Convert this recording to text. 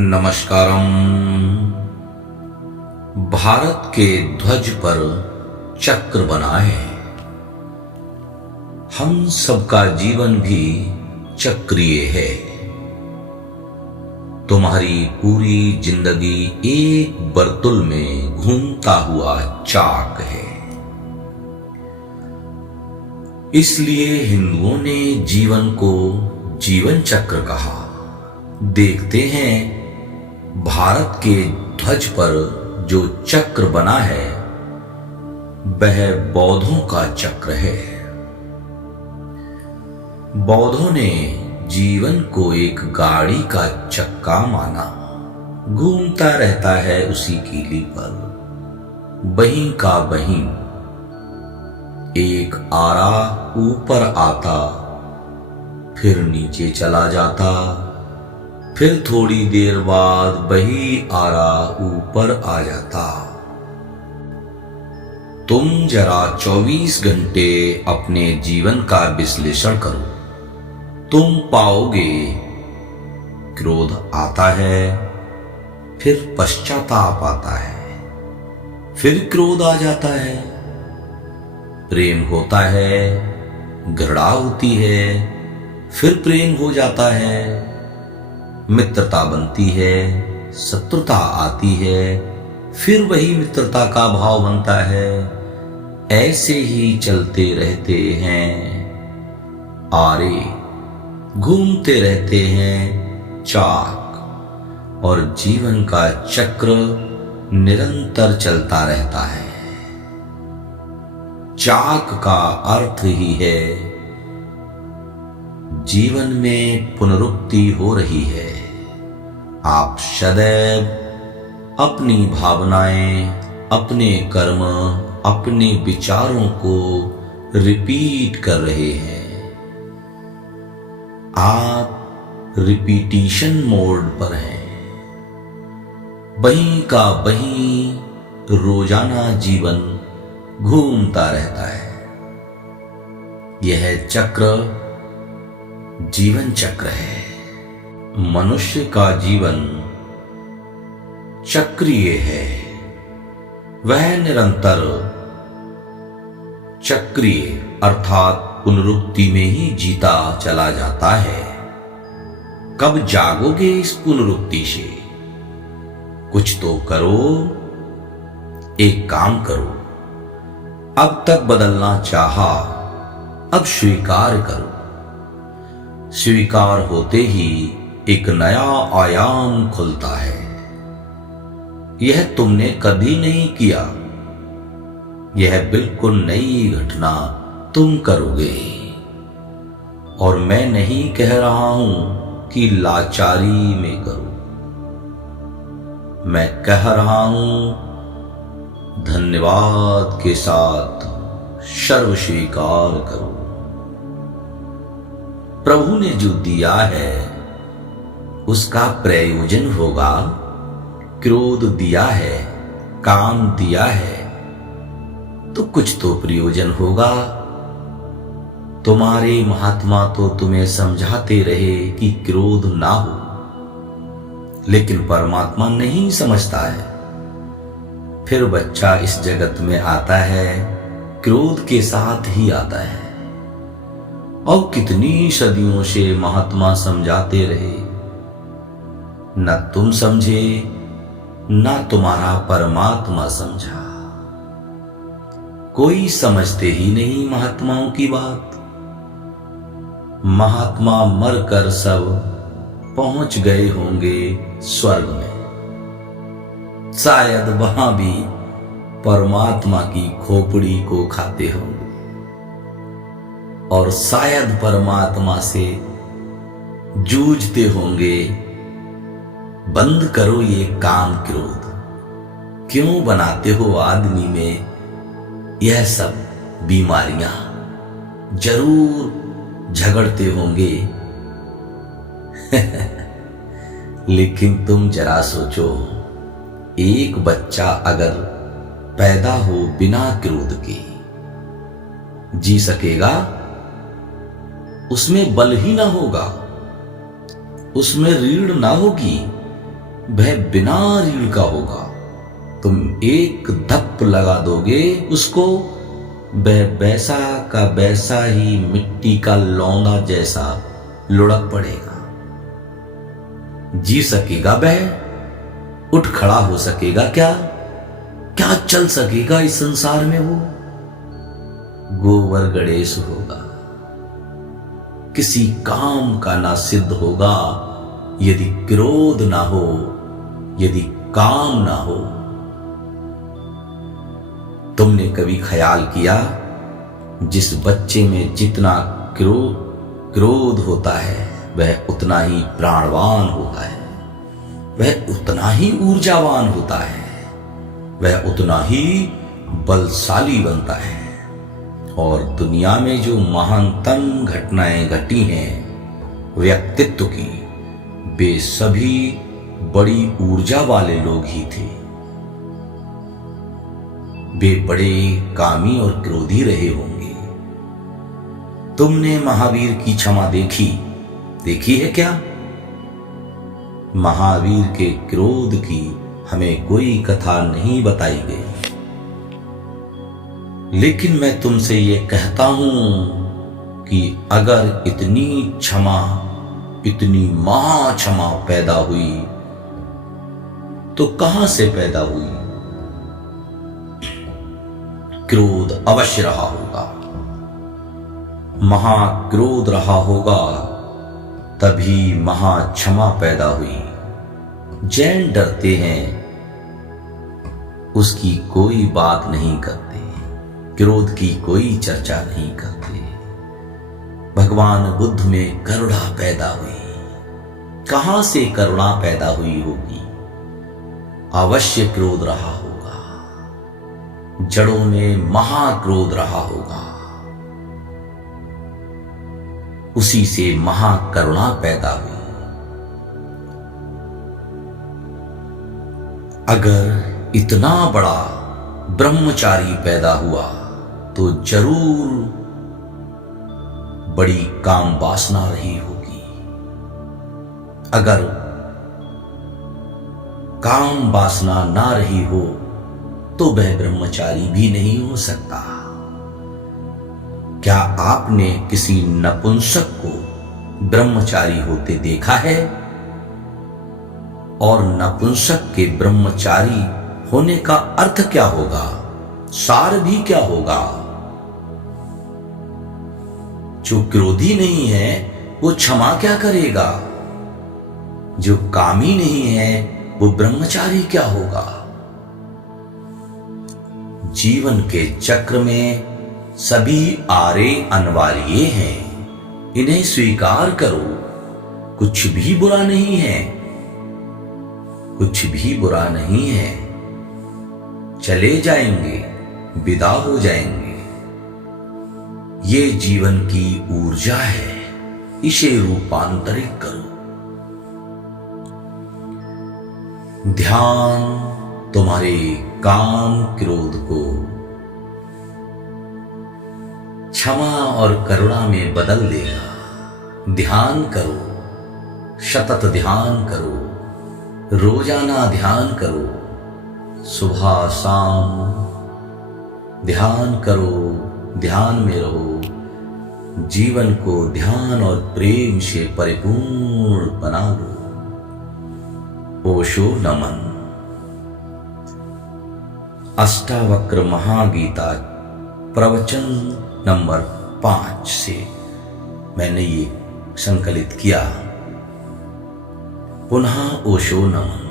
नमस्कारम। भारत के ध्वज पर चक्र बना है। हम सबका जीवन भी चक्रीय है। तुम्हारी पूरी जिंदगी एक वर्तुल में घूमता हुआ चाक है। इसलिए हिंदुओं ने जीवन को जीवन चक्र कहा। देखते हैं भारत के ध्वज पर जो चक्र बना है वह बौद्धों का चक्र है। बौद्धों ने जीवन को एक गाड़ी का चक्का माना। घूमता रहता है उसी कीली पर, बहीं का बहीं। एक आरा ऊपर आता, फिर नीचे चला जाता, फिर थोड़ी देर बाद वही आरा ऊपर आ जाता। तुम जरा 24 घंटे अपने जीवन का विश्लेषण करो। तुम पाओगे क्रोध आता है, फिर पश्चाताप आता है, फिर क्रोध आ जाता है, प्रेम होता है, घृणा होती है, फिर प्रेम हो जाता है, मित्रता बनती है, शत्रुता आती है, फिर वही मित्रता का भाव बनता है। ऐसे ही चलते रहते हैं आरे, घूमते रहते हैं चाक, और जीवन का चक्र निरंतर चलता रहता है। चाक का अर्थ ही है जीवन में पुनरुक्ति हो रही है। आप सदैव अपनी भावनाएं, अपने कर्म, अपने विचारों को रिपीट कर रहे हैं। आप रिपीटिशन मोड पर हैं। वहीं का वहीं रोजाना जीवन घूमता रहता है। यह चक्र जीवन चक्र है। मनुष्य का जीवन चक्रीय है। वह निरंतर चक्रीय अर्थात पुनरुक्ति में ही जीता चला जाता है। कब जागोगे इस पुनरुक्ति से? कुछ तो करो, एक काम करो। अब तक बदलना चाहा, अब स्वीकार करो। स्वीकार होते ही एक नया आयाम खुलता है। यह तुमने कभी नहीं किया। यह बिल्कुल नई घटना तुम करोगे। और मैं नहीं कह रहा हूं कि लाचारी में करो। मैं कह रहा हूं धन्यवाद के साथ सर्व स्वीकार करो। प्रभु ने जो दिया है उसका प्रयोजन होगा। क्रोध दिया है, काम दिया है, तो कुछ तो प्रयोजन होगा। तुम्हारे महात्मा तो तुम्हें समझाते रहे कि क्रोध ना हो, लेकिन परमात्मा नहीं समझता है। फिर बच्चा इस जगत में आता है, क्रोध के साथ ही आता है। और कितनी सदियों से महात्मा समझाते रहे, न तुम समझे, न तुम्हारा परमात्मा समझा। कोई समझते ही नहीं महात्माओं की बात। महात्मा मरकर सब पहुंच गए होंगे स्वर्ग में। शायद वहां भी परमात्मा की खोपड़ी को खाते होंगे, और शायद परमात्मा से जूझते होंगे, बंद करो ये काम क्रोध। क्यों बनाते हो आदमी में यह सब बीमारियां? जरूर झगड़ते होंगे। लेकिन तुम जरा सोचो, एक बच्चा अगर पैदा हो बिना क्रोध के, जी सकेगा? उसमें बल ही ना होगा, उसमें रीढ़ ना होगी, वह बिना रीढ़ का होगा। तुम एक धप्प लगा दोगे उसको, वह वैसा का वैसा ही मिट्टी का लौंदा जैसा लुढ़क पड़ेगा। जी सकेगा वह? उठ खड़ा हो सकेगा क्या? क्या चल सकेगा इस संसार में वो? गोबर गणेश होगा, किसी काम का ना सिद्ध होगा यदि क्रोध ना हो, यदि काम ना हो। तुमने कभी ख्याल किया, जिस बच्चे में जितना क्रोध होता है वह उतना ही प्राणवान होता है, वह उतना ही ऊर्जावान होता है, वह उतना ही बलशाली बनता है। और दुनिया में जो महानतम घटनाएं घटी हैं व्यक्तित्व की, वे सभी बड़ी ऊर्जा वाले लोग ही थे। वे बड़े कामी और क्रोधी रहे होंगे। तुमने महावीर की क्षमा देखी है क्या? महावीर के क्रोध की हमें कोई कथा नहीं बताई गई, लेकिन मैं तुमसे ये कहता हूं कि अगर इतनी क्षमा, इतनी महाक्षमा पैदा हुई तो कहां से पैदा हुई? क्रोध अवश्य रहा होगा, महाक्रोध रहा होगा, तभी महाक्षमा पैदा हुई। जैन डरते हैं, उसकी कोई बात नहीं करते, क्रोध की कोई चर्चा नहीं करते। भगवान बुद्ध में करुणा पैदा हुई। कहां से करुणा पैदा हुई होगी? अवश्य क्रोध रहा होगा, जड़ों में महाक्रोध रहा होगा, उसी से महाकरुणा पैदा हुई। अगर इतना बड़ा ब्रह्मचारी पैदा हुआ तो जरूर बड़ी काम वासना रही होगी। अगर काम वासना ना रही हो तो वह ब्रह्मचारी भी नहीं हो सकता। क्या आपने किसी नपुंसक को ब्रह्मचारी होते देखा है? और नपुंसक के ब्रह्मचारी होने का अर्थ क्या होगा? सार भी क्या होगा? जो क्रोधी नहीं है वो क्षमा क्या करेगा? जो कामी नहीं है वो ब्रह्मचारी क्या होगा? जीवन के चक्र में सभी आरे अनिवार्य हैं, इन्हें स्वीकार करो। कुछ भी बुरा नहीं है, कुछ भी बुरा नहीं है। चले जाएंगे, विदा हो जाएंगे। ये जीवन की ऊर्जा है, इसे रूपांतरित करो। ध्यान तुम्हारे काम क्रोध को क्षमा और करुणा में बदल देगा। ध्यान करो, सतत ध्यान करो, रोजाना ध्यान करो, सुबह शाम ध्यान करो, ध्यान में रहो। जीवन को ध्यान और प्रेम से परिपूर्ण बना लो। ओशो नमन। अष्टावक्र महागीता प्रवचन नंबर 5 से मैंने ये संकलित किया। पुनः ओशो नमन।